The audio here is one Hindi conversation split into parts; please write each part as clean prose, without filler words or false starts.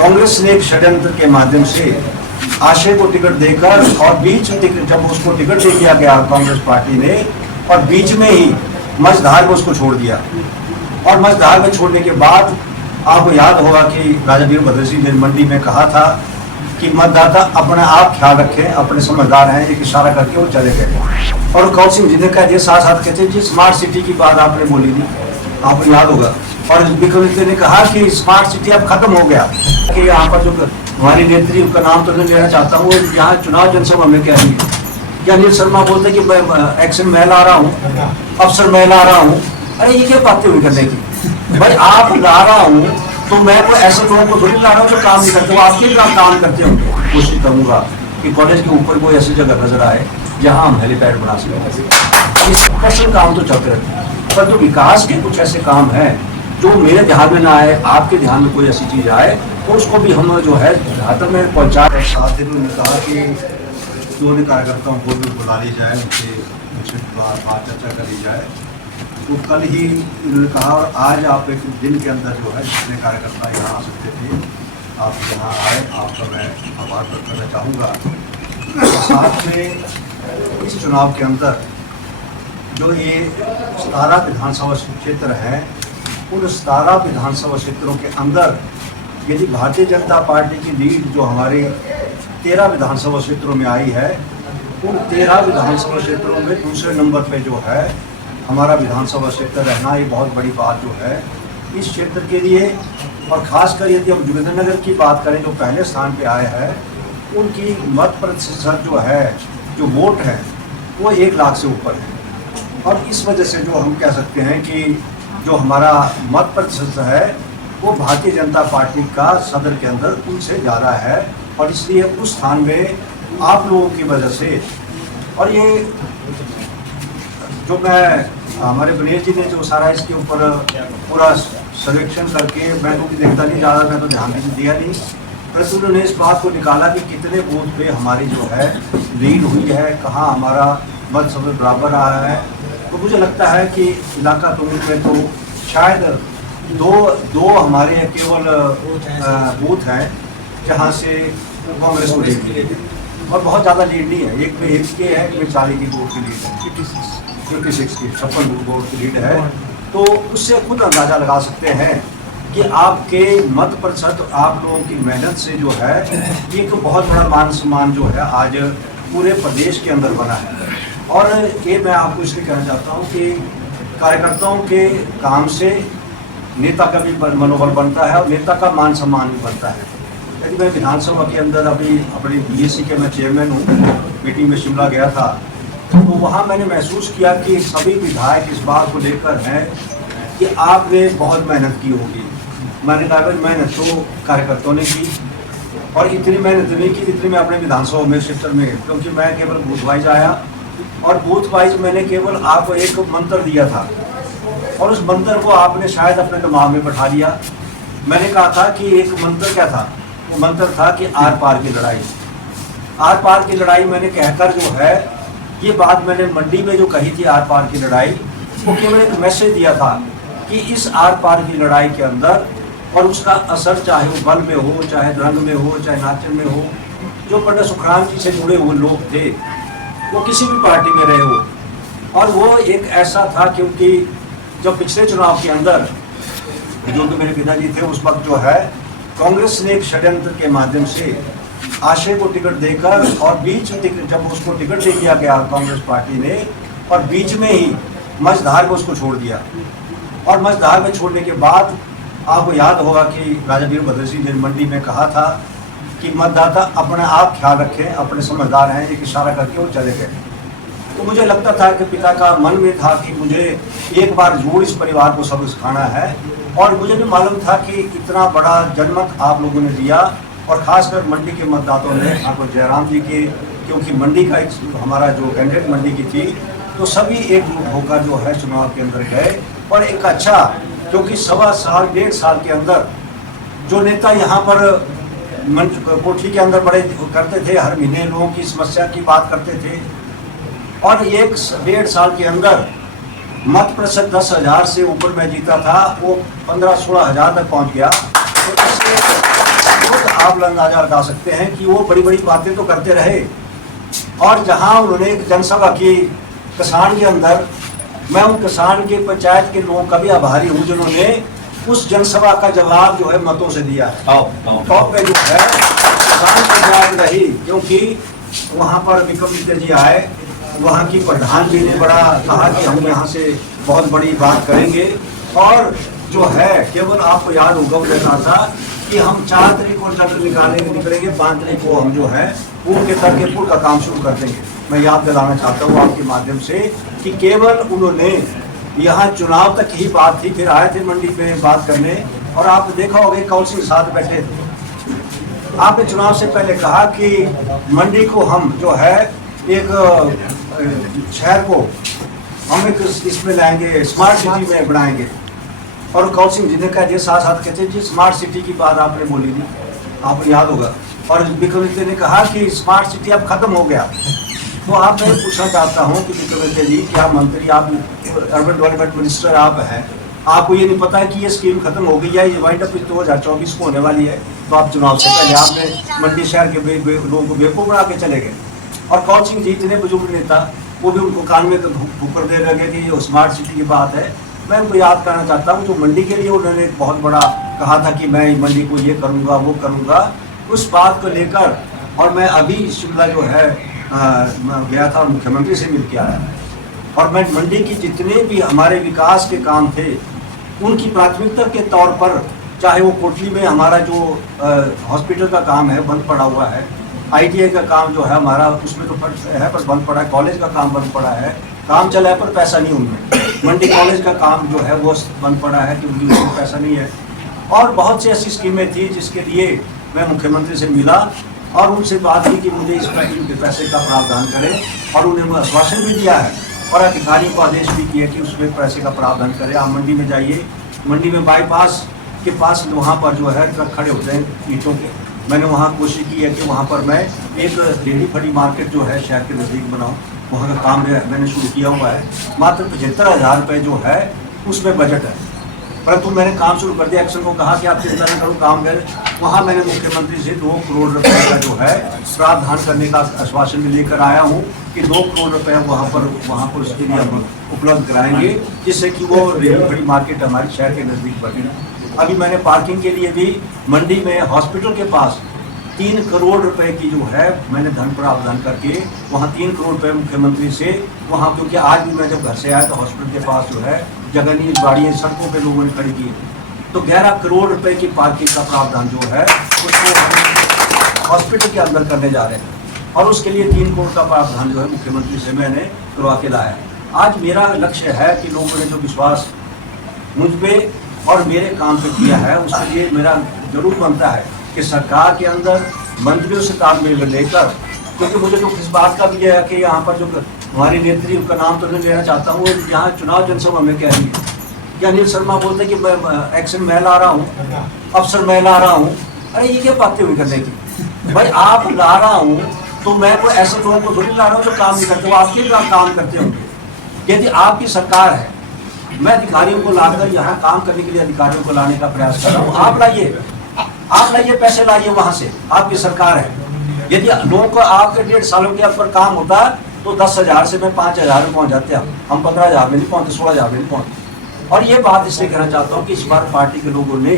कांग्रेस ने एक षड्यंत्र के माध्यम से आशय को टिकट देकर और बीच में जब उसको टिकट दे दिया गया कांग्रेस पार्टी ने और बीच में ही मझधार में उसको छोड़ दिया। और मझधार में छोड़ने के बाद आपको याद होगा कि राजा वीरभद्र सिंह ने मंडी में कहा था कि मतदाता अपना आप ख्याल रखें, अपने समझदार हैं, एक इशारा करके वो चले गए। और कौल सिंह जी ने कहा साथ साथ कहते जी स्मार्ट सिटी की बात आपने बोली थी, आपको याद होगा। और विक्रमादित्य ने कहा कि स्मार्ट सिटी अब खत्म हो गया कि यहाँ पर जो हमारी नेत्री उनका नाम तो नहीं लेना चाहता हूँ, यहाँ चुनाव जनसभा में कह रही है कि अनिल शर्मा बोलते कि मैं एक्शन मैं ला रहा हूँ, अफसर मैं ला रहा हूँ। अरे ये क्या बातें हुई करने की भाई, आप ला रहा हूँ तो मैं कोई ऐसे लोगों को थोड़ी ला रहा हूँ जो काम नहीं करते, वो आपके काम करते होंगे। कोशिश करूँगा कि कॉलेज के ऊपर कोई ऐसी जगह नजर आए जहाँ हम हेलीपैड बना सकें। स्पेशल काम तो चलते रहते हैं, पर जो विकास के कुछ ऐसे काम हैं जो मेरे ध्यान में ना आए, आपके ध्यान में कोई ऐसी चीज़ आए तो उसको भी हम जो है हाथ में पहुँचा। साथ ही उन्होंने कहा कि दोनों कार्यकर्ताओं को भी बुला ली जाए, उनसे बात चर्चा कर ली जाए। तो कल ही उन्होंने कहा और आज आप एक दिन के अंदर जो है जितने कार्यकर्ता यहाँ आ सकते थे आप यहाँ आए, आपका मैं आभार व्यक्त करना चाहूँगा। साथ में इस चुनाव के अंदर जो ये 17 विधानसभा क्षेत्र हैं, उन 17 विधानसभा क्षेत्रों के अंदर यदि भारतीय जनता पार्टी की लीड जो हमारे 13 विधानसभा क्षेत्रों में आई है, उन 13 विधानसभा क्षेत्रों में दूसरे नंबर पे जो है हमारा विधानसभा क्षेत्र रहना, ये बहुत बड़ी बात जो है इस क्षेत्र के लिए। और खासकर यदि हम जोगिंद्रनगर की बात करें जो पहले स्थान पे आए हैं, उनकी मत प्रतिशत जो है, जो वोट है वो 1 लाख से ऊपर है। और इस वजह से जो हम कह सकते हैं कि जो हमारा मत प्रतिशत है वो भारतीय जनता पार्टी का सदर के अंदर उनसे ज़्यादा है। और इसलिए उस स्थान में आप लोगों की वजह से, और ये जो मैं हमारे गणेश जी ने जो सारा इसके ऊपर पूरा सर्वेक्षण करके, मैं तो भी देखता नहीं ज़्यादा, मैं तो ध्यान भी दिया नहीं, परंतु उन्होंने इस बात को निकाला कि कितने बूथ पे हमारी जो है लीड हुई है, कहाँ हमारा मत सब बराबर रहा है। तो मुझे लगता है कि इलाका तोड़ में तो शायद दो हमारे केवल बूथ हैं जहाँ से कांग्रेस को लीड मिली है, और बहुत ज़्यादा लीड नहीं है। एक में 1 के है, एक में 40 की वोट की लीड है, 56 की 56 वोट की लीड है। तो उससे खुद अंदाज़ा लगा सकते हैं कि आपके मत प्रतिशत, आप लोगों की मेहनत से जो है एक बहुत बड़ा मान सम्मान जो है आज पूरे प्रदेश के अंदर बना है। और ये मैं आपको इसलिए कहना चाहता हूँ कि कार्यकर्ताओं के काम से नेता का भी मनोबल बनता है और नेता का मान सम्मान भी बनता है। यदि मैं विधानसभा के अंदर अभी अपनी बीएससी के मैं चेयरमैन हूँ, मीटिंग में शिमला गया था, तो वहाँ मैंने महसूस किया कि सभी विधायक इस बात को लेकर हैं कि आपने बहुत मेहनत की होगी। मैंने कहा भाई मेहनत तो कार्यकर्ताओं ने की, और इतनी मेहनत नहीं की जितनी मैं अपने विधानसभा में क्षेत्र में, क्योंकि मैं केवल बूथ वाइज आया और बूथ वाइज मैंने केवल आपको एक मंत्र दिया था और उस मंत्र को आपने शायद अपने दिमाग में बैठा लिया। मैंने कहा था कि एक मंत्र क्या था, वो मंत्र था कि आर पार की लड़ाई। आर पार की लड़ाई मैंने कहकर जो है ये बात मैंने मंडी में जो कही थी, आर पार की लड़ाई, वो केवल एक मैसेज दिया था कि इस आर पार की लड़ाई के अंदर, और उसका असर चाहे वो बल में हो, चाहे रंग में हो, चाहे नाचन में हो, जो पंडित सुखराम जी से जुड़े हुए लोग थे वो किसी भी पार्टी में रहे हो। और वो एक ऐसा था क्योंकि जब पिछले चुनाव के अंदर जो कि मेरे पिताजी थे उस वक्त जो है कांग्रेस ने एक षड्यंत्र के माध्यम से आशय को टिकट देकर और बीच में जब उसको टिकट दे दिया गया कांग्रेस पार्टी ने और बीच में ही मझधार में उसको छोड़ दिया। और मझधार में छोड़ने के बाद आपको याद होगा कि राजा वीरभद्र सिंह ने मंडी में कहा था कि मतदाता अपना आप ख्याल रखें, अपने समझदार हैं, एक इशारा करके वो चले गए। तो मुझे लगता था कि पिता का मन में था कि मुझे एक बार जरूर इस परिवार को सबक सिखाना है। और मुझे भी मालूम था कि इतना बड़ा जनमत आप लोगों ने दिया, और ख़ासकर मंडी के मतदाताओं ने आपको जयराम जी के, क्योंकि मंडी का एक हमारा जो कैंडिडेट मंडी की थी, तो सभी एकजुट होकर जो है चुनाव के अंदर गए। और एक अच्छा, क्योंकि 1.25 साल के अंदर जो नेता यहाँ पर कोठी के अंदर बड़े करते थे, हर महीने लोगों की समस्या की बात करते थे, और 1.5 साल के अंदर मत प्रतिशत 10,000 से ऊपर मैं जीता था, वो 15-16 हज़ार तक पहुँच गया। तो आप अंदाजा लगा सकते हैं कि वो बड़ी बड़ी बातें तो करते रहे, और जहां उन्होंने एक जनसभा की किसान के अंदर, मैं उन किसान के पंचायत के लोगों का भी आभारी हूं जिन्होंने उस जनसभा का जवाब जो है मतों से दिया है। टॉप पे जो है किसान पंचायत रही, क्योंकि वहां पर विक्रमादित्य जी आए, वहां की प्रधान जी ने बड़ा कहा कि हम यहाँ से बहुत बड़ी बात करेंगे, और जो है केवल आपको याद होगा वो कहा था कि हम 4 तारीख को टेंडर निकलेंगे, 5 तारीख को हम जो है पुल के तक के पुल का काम शुरू कर देंगे। मैं याद दिलाना चाहता हूँ आपके माध्यम से कि केवल उन्होंने यहाँ चुनाव तक ही बात थी, फिर आए थे मंडी पे बात करने, और आप देखा होगा काउंसिल साथ बैठे थे। आपने चुनाव से पहले कहा कि मंडी को हम जो है एक शहर को हम एक इसमें लाएंगे, स्मार्ट सिटी में बनाएंगे, और कौल सिंह जी ने कहा साथ साथ कहते जी स्मार्ट सिटी की बात आपने बोली थी, आपको याद होगा। और विक्रमादित्य ने कहा कि स्मार्ट सिटी अब खत्म हो गया। तो आप मैं पूछना चाहता हूँ कि विक्रमादित्य जी, क्या मंत्री आप अर्बन डेवलपमेंट मिनिस्टर आप हैं, आपको ये नहीं पता है कि ये स्कीम खत्म हो गई है, ये वाइंड अप 2024 को होने वाली है, तो आप चुनाव से पहले आपने मंडी शहर के लोगों को बेवकूफ़ बना के चले गए। और कौल सिंह जी इतने बुजुर्ग नेता, वो भी उनको कान में भूकर दे रहे कि ये स्मार्ट सिटी की बात है। मैं उनको याद करना चाहता हूँ जो मंडी के लिए उन्होंने एक बहुत बड़ा कहा था कि मैं मंडी को ये करूँगा वो करूँगा, उस बात को लेकर, और मैं अभी शिमला जो है गया था और मुख्यमंत्री से मिल के आया, और मैं मंडी की जितने भी हमारे विकास के काम थे उनकी प्राथमिकता के तौर पर, चाहे वो कोटली में हमारा जो हॉस्पिटल का काम है बंद पड़ा हुआ है, ITI का काम जो है हमारा उसमें तो है पर बंद पड़ा है, कॉलेज का काम बंद पड़ा है, काम चला है पर पैसा नहीं उनमें, मंडी कॉलेज का काम जो है वो बंद पड़ा है क्योंकि उसमें पैसा नहीं है, और बहुत सी ऐसी स्कीमें थी जिसके लिए मैं मुख्यमंत्री से मिला और उनसे बात की कि मुझे इस पैसे का प्रावधान करें, और उन्हें आश्वासन भी दिया है और अधिकारियों को आदेश भी किया कि उसमें पैसे का प्रावधान करें। आप मंडी में जाइए, मंडी में बाईपास के पास वहाँ पर जो है ट्रक खड़े होते हैं ईंटों के, मैंने वहाँ कोशिश की है कि वहाँ पर मैं एक रेडी फड़ी मार्केट जो है शहर के नज़दीक बनाऊँ, वहाँ का काम मैंने शुरू किया हुआ है। मात्र 75,000 रुपये जो है उसमें बजट है, परंतु मैंने काम शुरू कर दिया। एक्शन को कहा कि आप चिंता न करो, काम करें। वहाँ मैंने मुख्यमंत्री से 2 करोड़ रुपए का जो है प्रावधान करने का आश्वासन भी लेकर आया हूँ कि 2 करोड़ रुपए वहाँ पर उसके लिए हम उपलब्ध कराएंगे, जिससे कि वो रेडी फड़ी मार्केट हमारे शहर के नज़दीक बने। अभी मैंने पार्किंग के लिए भी मंडी में हॉस्पिटल के पास 3 करोड़ रुपए की जो है मैंने धन प्रावधान करके वहाँ 3 करोड़ रुपए मुख्यमंत्री से वहाँ, क्योंकि आज भी मैं जब घर से आया तो हॉस्पिटल के पास जो है जगह नहीं, गाड़ियाँ सड़कों पे लोगों ने खड़ी की, तो 11 करोड़ रुपए की पार्किंग का प्रावधान जो है उसको हम हॉस्पिटल के अंदर करने जा रहे हैं, और उसके लिए 3 करोड़ का प्रावधान जो है मुख्यमंत्री से मैंने करवा के लाया। आज मेरा लक्ष्य है कि लोगों ने जो विश्वास मुझ पर और मेरे काम पे किया है, उसके लिए मेरा जरूर बनता है कि सरकार के अंदर मंत्रियों से तालमेल लेकर, क्योंकि मुझे तो इस बात का भी है कि यहाँ पर जो हमारी नेत्री उनका नाम तो नहीं लेना चाहता हूँ, यहाँ चुनाव जनसभा में कह रही है कि अनिल शर्मा बोलते कि मैं एक्शन मैं ला रहा हूँ, अफसर मैं ला रहा हूँ। अरे ये क्या बातें हुई करने की भाई, आप ला रहा हूँ तो मैं कोई ऐसे लोगों को थोड़ी ला रहा हूँ जो काम नहीं करते, वो आपके काम करते होंगे। यदि आपकी सरकार है, मैं अधिकारियों को लाकर यहाँ काम करने के लिए अधिकारियों को लाने का प्रयास कर रहा हूँ, आप लाइए पैसे लाइए वहाँ से, आपकी सरकार है। यदि लोगों को आपके 1.5 सालों के ऊपर काम होता तो 10,000 से मैं 5,000 में पहुँच जाते हैं, हम 15,000 में नहीं पहुँचते, 16,000 में नहीं पहुँचते। और ये बात इसलिए कहना चाहता हूँ कि इस बार पार्टी के लोगों ने,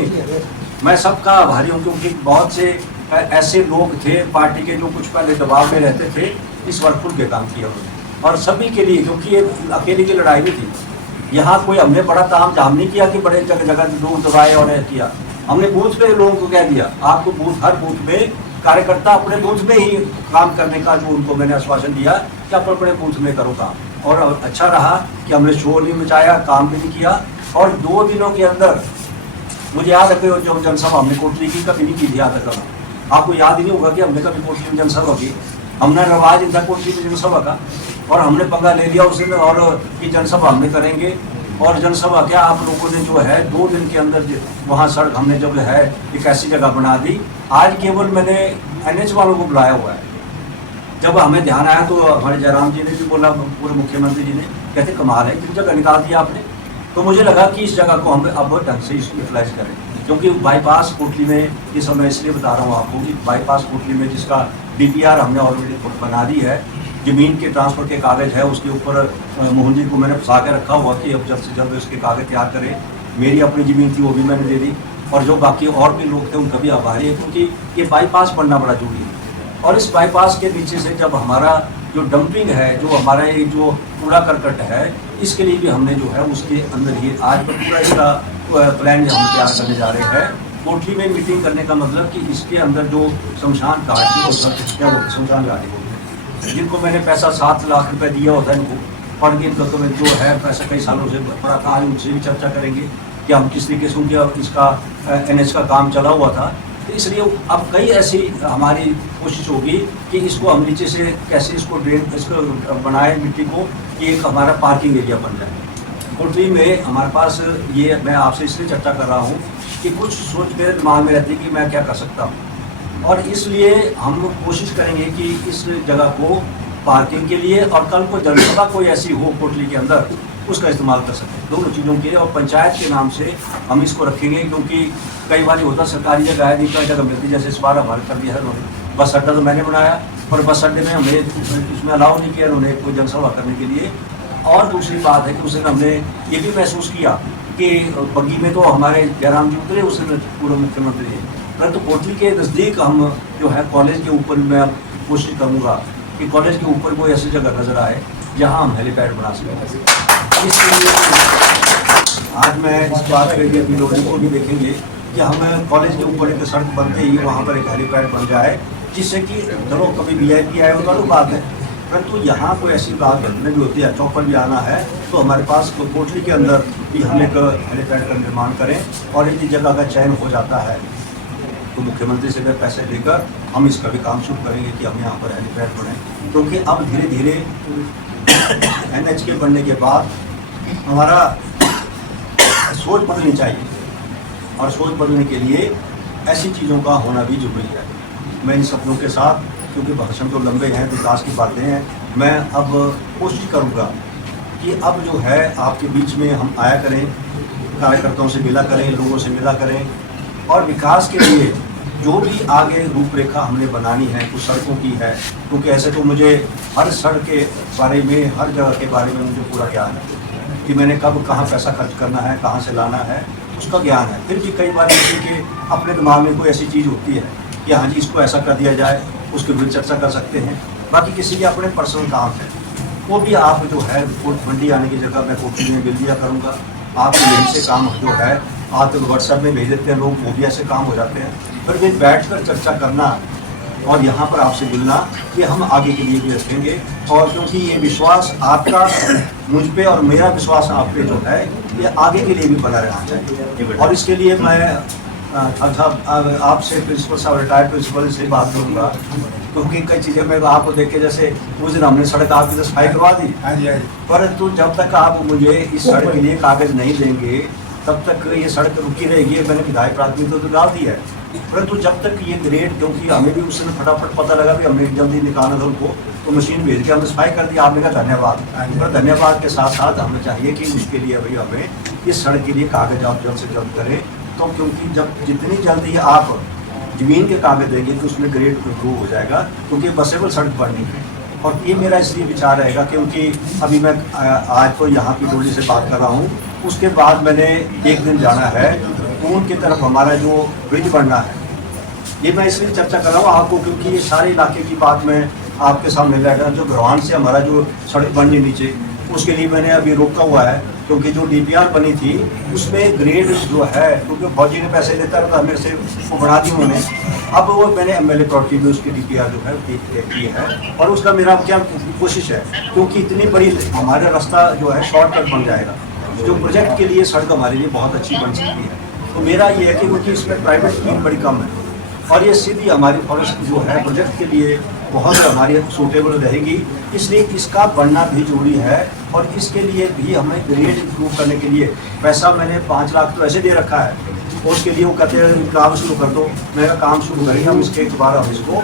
मैं सबका आभारी हूँ क्योंकि बहुत से ऐसे लोग थे पार्टी के जो कुछ पहले दबाव में रहते थे, इस बार खुल के काम किया उन्होंने, और सभी के लिए, क्योंकि ये अकेले की लड़ाई नहीं थी। यहाँ कोई हमने बड़ा काम जाम नहीं किया कि बड़े जगह जगह लोग दबाए और किया, हमने बूथ पे लोगों को कह दिया आपको हर बूथ पे कार्यकर्ता अपने बूथ में ही काम करने का जो उनको मैंने आश्वासन दिया कि आप अपने बूथ में करो काम। और अच्छा रहा कि हमने शोर नहीं मचाया, काम भी नहीं किया, और 2 दिनों के अंदर मुझे याद है कि जो जनसभा हमने कोटली की कभी नहीं की थी, याद रखा आपको याद ही नहीं होगा कि हमने कभी कोटली में जनसभा की, हमने रवाज था कोटली में जनसभा का, और हमने पंगा ले लिया उसमें और कि जनसभा हमने करेंगे। और जनसभा क्या आप लोगों ने जो है 2 दिन के अंदर वहाँ सड़क हमने जब है एक ऐसी जगह बना दी। आज केवल मैंने NH वालों को बुलाया हुआ है, जब हमें ध्यान आया तो हमारे जयराम जी ने भी बोला, पूरे मुख्यमंत्री जी ने, कहते कमाल है, कितनी जगह निकाल दिया आपने। तो मुझे लगा कि इस जगह को हम अब ढंग से यूटिलाइज करें। क्योंकि बाईपास कोटली में, ये सब मैं इसलिए बता रहा हूँ आपको कि बाईपास कोटली में जिसका DPR हमने ऑलरेडी बना दी है, ज़मीन के ट्रांसफ़र के कागज़ है, उसके ऊपर मोहन जी को मैंने फंसा के रखा हुआ कि अब जल्द से जल्द उसके कागज़ तैयार करें। मेरी अपनी ज़मीन थी वो भी मैंने दे दी, और जो बाकी और भी लोग थे उनका भी आभारी है, क्योंकि ये बाईपास बनना बड़ा जरूरी है। और इस बाईपास के नीचे से जब हमारा जो डंपिंग है, जो हमारा ये जो कूड़ा करकट है, इसके लिए भी हमने जो है उसके अंदर ही आज पर पूरा इसका प्लान हम तैयार करने जा रहे हैं। कोटली में मीटिंग करने का मतलब कि इसके अंदर जो शमशान घाट क्या वो शमशान घाटी बोलते हैं, जिनको मैंने पैसा 7 लाख रुपए दिया होता है, इनको पढ़ के इनका तो जो है पैसा कई सालों से पड़ा था, आज उनसे भी चर्चा करेंगे कि हम किस तरीके से उनके इसका NH का काम चला हुआ था। तो इसलिए अब कई ऐसी हमारी कोशिश होगी कि इसको हम नीचे से कैसे इसको ड्रेन इसको बनाए मिट्टी को, कि एक हमारा पार्किंग एरिया बन जाए। कोटली में हमारे पास ये मैं आपसे इसलिए चर्चा कर रहा हूँ कि कुछ सोच मेरे दिमाग में रहती है कि मैं क्या कर सकता हूँ, और इसलिए हम कोशिश करेंगे कि इस जगह को पार्किंग के लिए, और कल को जनसभा कोई ऐसी हो कोटली के अंदर, उसका इस्तेमाल कर सकें, दोनों चीज़ों के लिए। और पंचायत के नाम से हम इसको रखेंगे, क्योंकि कई बार होता सरकारी जगह है, दूसरा जगह मिलती, जैसे इस बार हमारे कर दिया है उन्होंने। बस अड्डा तो मैंने बनाया, पर बस अड्डे में हमें इसमें अलाउ नहीं किया उन्होंने कोई जनसभा करने के लिए। और दूसरी बात है कि उस दिन हमने ये भी महसूस किया कि बग्गी में तो हमारे जयराम जी उतरे, उस दिन पूर्व मुख्यमंत्री हैं, परंतु कोटली के नज़दीक हम जो है कॉलेज के ऊपर मैं कोशिश करूँगा कि कॉलेज के ऊपर कोई ऐसी जगह नज़र आए जहाँ हम हेलीपैड बना सकें। इसलिए आज मैं इस बात के लिए लोगों को भी देखेंगे कि हम कॉलेज के ऊपर एक सड़क बनते ही वहाँ पर एक हेलीपैड बन जाए, जिससे कि चलो कभी VIP आए वो तो बात है, परंतु यहाँ कोई ऐसी बात घटना भी होती है, चौक पर भी आना है, तो हमारे पास कोटली के अंदर भी हम एक हेलीपैड का निर्माण करें। और यदि जगह का चयन हो जाता है तो मुख्यमंत्री से भी पैसे लेकर हम इसका भी काम शुरू करेंगे कि हम यहाँ पर हेलीपैड बने, क्योंकि अब धीरे धीरे NH के बनने के बाद हमारा सोच बदलनी चाहिए, और सोच बदलने के लिए ऐसी चीज़ों का होना भी जरूरी है। मैं इन सपनों के साथ, क्योंकि भाषण तो लंबे हैं, विकास की बातें हैं, मैं अब कोशिश करूँगा कि अब जो है आपके बीच में हम आया करें, कार्यकर्ताओं से मिला करें, लोगों से मिला करें, और विकास के लिए जो भी आगे रूपरेखा हमने बनानी है, कुछ सड़कों की है, क्योंकि ऐसे तो मुझे हर सड़क के बारे में, हर जगह के बारे में मुझे पूरा ज्ञान है कि मैंने कब कहाँ पैसा खर्च करना है, कहाँ से लाना है, उसका ज्ञान है। फिर भी कई बार जैसे कि अपने दिमाग में कोई ऐसी चीज़ होती है कि हाँ जी इसको ऐसा कर दिया जाए, उसके विरुद्ध चर्चा कर सकते हैं। बाकी किसी के अपने पर्सनल काम है, वो भी आप जो है मंडी आने की जगह मैं कोटली में मिल दिया करूँगा। आप यहीं से काम जो है आप तो WhatsApp में भेज देते हैं लोग, वो भी ऐसे काम हो जाते हैं। फिर भी बैठ कर चर्चा करना और यहाँ पर आपसे मिलना, ये हम आगे के लिए भी रखेंगे। और क्योंकि ये विश्वास आपका मुझ पे और मेरा विश्वास आप पे जो है, ये आगे के लिए भी बना रहना चाहिए। और इसके लिए मैं आपसे प्रिंसिपल साहब, रिटायर्ड प्रिंसिपल से बात करूँगा, क्योंकि कई चीज़ें मैं आपको देख के, जैसे उस दिन हमने सड़क आपकी तो सफाई करवा दी, परंतु जब तक आप मुझे इस सड़क के लिए कागज़ नहीं देंगे तब तक ये सड़क रुकी रहेगी। मैंने विधायक प्राथमिकता तो डाल दी है, परंतु जब तक ये ग्रेड, क्योंकि हमें भी उस दिन फटाफट पता लगा कि हमने जल्दी निकालना था उनको, तो मशीन भेज के हमने सफाई कर दी। आपने कहा धन्यवाद, पर धन्यवाद के साथ साथ हमें चाहिए कि उसके लिए भाई हमें इस सड़क के लिए कागज़ आप जल्द से जल्द करें। तो क्योंकि जब जितनी जल्दी आप ज़मीन के कागज़ देंगे तो उसमें ग्रेड इम्प्रूव हो जाएगा, क्योंकि बसेबल सड़क बननी है। और ये मेरा इसलिए विचार रहेगा क्योंकि अभी मैं आज तो यहाँ की टोली से बात कर रहा हूँ, उसके बाद मैंने एक दिन जाना है ऊन की तरफ, हमारा जो ब्रिज बनना है। ये मैं इसलिए चर्चा कर रहा हूँ आपको, क्योंकि ये सारे इलाके की बात मैं आपके सामने ले रहा हूँ। जो ग्रवान से हमारा जो सड़क बननी नीचे, उसके लिए मैंने अभी रोका हुआ है, क्योंकि जो DPR बनी थी उसमें ग्रेड जो है, क्योंकि फौजी ने पैसे देता था मेरे से, वो बढ़ा दी उन्होंने। अब वो मैंने MLA प्रॉपर्टी में उसकी DPR जो है की है, और उसका मेरा क्या कोशिश है, क्योंकि इतनी बड़ी हमारा रास्ता जो है शॉर्टकट बन जाएगा। जो प्रोजेक्ट के लिए सड़क हमारे लिए बहुत अच्छी बन सकती है। तो मेरा ये है कि क्योंकि इसमें प्राइवेट स्कीम बड़ी कम है, और ये सीधी हमारी फॉरेस्ट जो है प्रोजेक्ट के लिए बहुत हमारी सूटेबल रहेगी, इसलिए इसका बनना भी जरूरी है। और इसके लिए भी हमें ग्रेड इम्प्रूव करने के लिए पैसा मैंने 5 लाख तो ऐसे दे रखा है, और उसके लिए वो कहते हैं काम शुरू कर दो। मेरा काम शुरू करेंगे हम इसके दोबारा, हम इसको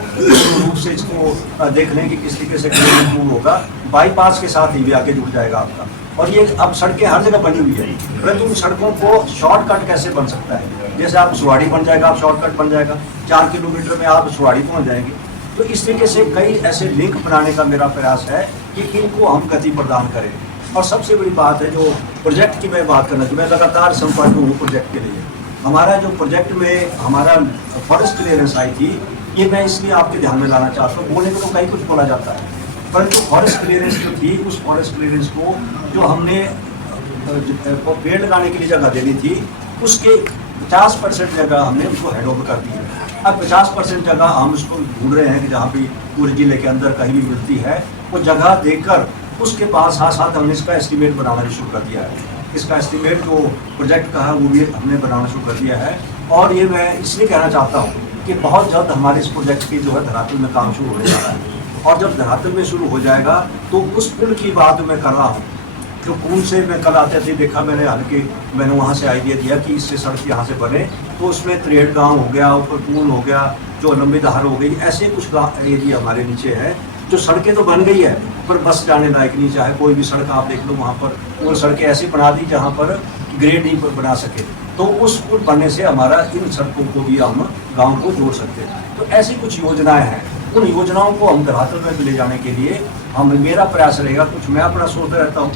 रूप से इसको देख लें कि किस तरीके से ग्रेड इम्प्रूव होगा। बाईपास के साथ ही भी आगे जुड़ जाएगा आपका। और ये अब सड़कें हर जगह बनी हुई है, परंतु उन सड़कों को शॉर्टकट कैसे बन सकता है, जैसे आप सुवाड़ी बन जाएगा, आप शॉर्टकट बन जाएगा, 4 किलोमीटर में आप सुवाड़ी पहुंच जाएंगे। तो इस तरीके से कई ऐसे लिंक बनाने का मेरा प्रयास है कि इनको हम गति प्रदान करें। और सबसे बड़ी बात है, जो प्रोजेक्ट की मैं बात करना चाहिए, मैं लगातार संपर्क हूँ प्रोजेक्ट के लिए। हमारा जो प्रोजेक्ट में हमारा फॉरेस्ट क्लियरेंस आई थी, ये मैं इसलिए आपके ध्यान में लाना चाहता हूँ। बोलने में तो कई कुछ बोला जाता है, परंतु फॉरेस्ट क्लियरेंस जो थी, उस फॉरेस्ट क्लियरेंस को जो हमने पेड़ लगाने के लिए जगह देनी थी, उसके 50% जगह हमने उसको हैंड ओवर कर दी है। अब 50% जगह हम उसको ढूंढ रहे हैं कि जहाँ भी पूरे जिले के अंदर कहीं भी मिलती है वो जगह देकर उसके बाद साथ साथ हमने इसका एस्टीमेट बनाना भी शुरू कर दिया है। इसका एस्टीमेट जो प्रोजेक्ट का है वो भी हमने बनाना शुरू कर दिया है। और ये मैं इसलिए कहना चाहता हूँ कि बहुत जल्द हमारे इस प्रोजेक्ट की जो है धरातल में काम शुरू होने जा रहा है। और जब धरातल में शुरू हो जाएगा तो उस पुल की बात मैं कर रहा हूँ, जो पुल से मैं कल आते थे देखा मैंने, हालांकि मैंने वहाँ से आइडिया दिया कि इससे सड़क यहाँ से बने, तो उसमें त्रेड़ गाँव हो गया, ऊपर पुल हो गया, जो लंबी धार हो गई, ऐसे कुछ एरिया हमारे नीचे है जो सड़कें तो बन गई है पर बस जाने लायक नहीं। चाहे कोई भी सड़क आप देख लो, वहाँ पर वो सड़कें ऐसी बना दी जहाँ पर ग्रेड नहीं बना सके, तो उस पुल बनने से हमारा इन सड़कों को भी हम गाँव को जोड़ सकते हैं। तो ऐसी कुछ योजनाएँ हैं, उन योजनाओं को हम धरातल में ले जाने के लिए मेरा प्रयास रहेगा। कुछ मैं अपना सोचता रहता हूँ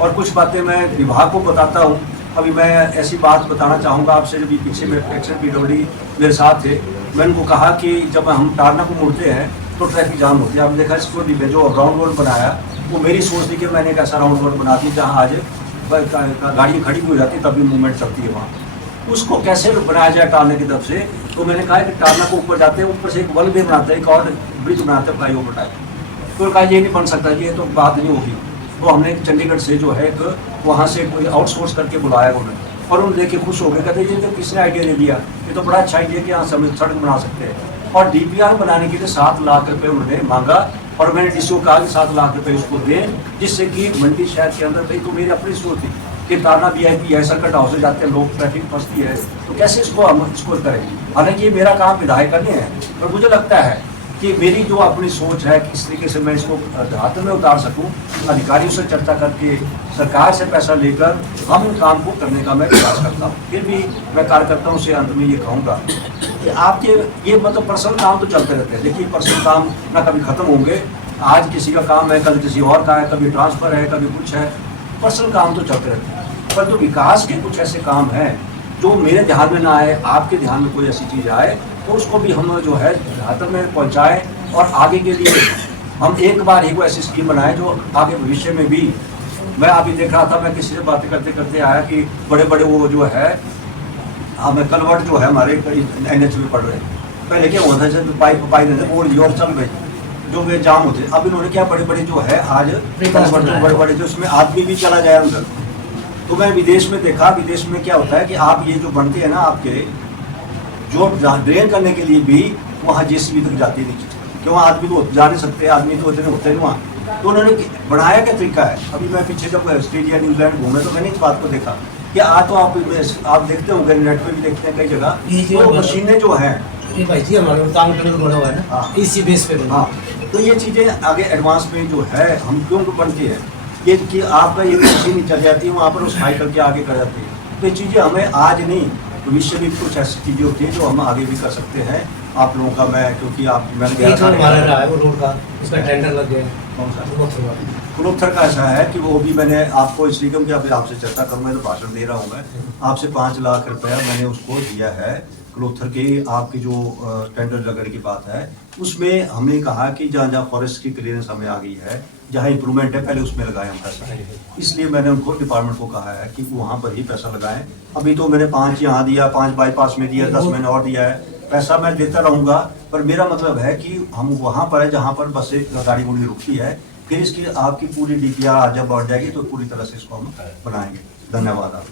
और कुछ बातें मैं विभाग को बताता हूँ। अभी मैं ऐसी बात बताना चाहूँगा आपसे, जब पीछे में एक्शन PWD मेरे साथ थे, मैंने उनको कहा कि जब हम टारना को मुड़ते हैं तो ट्रैफिक जाम होती है। आपने देखा इसको जो राउंड रोड बनाया, वो मेरी सोच थी कि मैंने एक ऐसा राउंड रोड बना दी जहाँ आज गाड़ी खड़ी हो जाती है तभी मूवमेंट चलती है वहाँ। उसको कैसे बनाया जाए टारने की तरफ से, तो मैंने कहा कि टारना को ऊपर जाते हैं, ऊपर से एक वन वे बनाते हैं, एक और ब्रिज बनाते हैं फ्लाई ओवर टाइप। तो कहा ये नहीं बन सकता, ये तो बात नहीं होगी। तो हमने चंडीगढ़ से जो है एक वहाँ से कोई आउटसोर्स करके बुलाया उन्होंने, और उन्हें देख के खुश हो गए, कहते ये तो किसने आइडिया दे दिया, ये तो बड़ा अच्छा आइडिया कि यहाँ सड़क बना सकते हैं। और DPR बनाने के लिए 7 लाख रुपये उन्होंने मांगा, और मैंने DCO को कहा कि 7 लाख रुपये उसको दें, जिससे कि मंडी शहर के अंदर, भाई तो मेरी अपनी सोच थी कि टारना VIP है, सर्किट हाउस से जाते हैं लोग, ट्रैफिक फंसती है, तो कैसे इसको हम इसको करें। हालांकि ये मेरा काम विधायक करने है, पर मुझे लगता है कि मेरी जो अपनी सोच है किस तरीके से मैं इसको धरातल में उतार सकूं, अधिकारियों से चर्चा करके सरकार से पैसा लेकर हम उन काम को करने का मैं प्रयास करता हूं। फिर भी मैं कार्यकर्ताओं से अंत में ये कहूँगा कि आपके ये मतलब पर्सनल काम तो चलते रहते हैं। देखिए पर्सनल काम ना कभी ख़त्म होंगे, आज किसी का काम है, कल किसी और का है, कभी ट्रांसफ़र है, कभी कुछ है, पर्सनल काम तो चलते रहते हैं। पर तो विकास के कुछ ऐसे काम हैं जो मेरे ध्यान में ना आए, आपके ध्यान में कोई ऐसी चीज़ आए, तो उसको भी हम जो है धरातल में पहुँचाएँ, और आगे के लिए हम एक बार ही कोई ऐसी स्कीम बनाएं जो आगे भविष्य में भी। मैं अभी देख रहा था, मैं किसी से बातें करते करते आया कि बड़े बड़े वो जो है हमें कलवर्ट जो है हमारे NH में पड़ रहे हैं, पहले क्या होता है पाइप देते और और चल गए जो वे जाम होते। अब इन्होंने क्या बड़े बड़े जो है आज कलवर्ट जो बड़े बड़े जो उसमें आदमी भी चला जाए अंदर। तो मैं विदेश में देखा, विदेश में क्या होता है कि आप ये जो बनते हैं ना आपके जो ड्रेन करने के लिए भी वहाँ JCB तक जाती नहीं, क्यों आदमी तो जा नहीं सकते, आदमी तो इतने होते नहीं वहाँ। तो उन्होंने बनाया क्या तरीका है। अभी मैं पीछे जब ऑस्ट्रेलिया न्यूजीलैंड घूमे तो मैंने इस बात को देखा कि आज तो आप देखते होंगे, नेट पे भी देखते हैं कई जगह, तो मशीनें जो हैं इसी बेस पे। हाँ, तो ये चीज़ें आगे एडवांस में जो है हम क्यों बनती है ये कि आपका ये मशीन चल जाती है वहाँ पर उस हाई करके आगे कर जाती है। तो ये चीज़ें हमें आज नहीं, भविष्य में कुछ ऐसी चीज़ें होती हैं जो हम आगे भी कर सकते हैं। आप लोगों का मैं, क्योंकि आप मैंने रहा है वो रोड का, उसका टेंडर लग गया। कौन सा कुलोत्थर का ऐसा है कि वो भी मैंने आपको इसलिए क्योंकि आपसे चर्चा करूँ, मैं तो भाषण दे रहा हूँ, मैं आपसे 5 लाख रुपया मैंने उसको दिया है कुलोत्थर के। आपकी जो टेंडर लगने की बात है उसमें हमने कहा कि जहाँ जहाँ फॉरेस्ट की क्लियरेंस हमें आ गई है, जहाँ इंप्रूवमेंट है, पहले उसमें लगाएं हम पैसा। इसलिए मैंने उनको डिपार्टमेंट को कहा है कि वहाँ पर ही पैसा लगाएं। अभी तो मैंने 5 यहाँ दिया, 5 बाईपास में दिया, 10 मैंने और दिया है। पैसा मैं देता रहूँगा, पर मेरा मतलब है कि हम वहाँ पर है जहाँ पर बसें गाड़ी गुड़ी रुकती है, फिर इसकी आपकी पूरी DPR जब बढ़ जाएगी तो पूरी तरह से इसको हम बनाएंगे। धन्यवाद आप।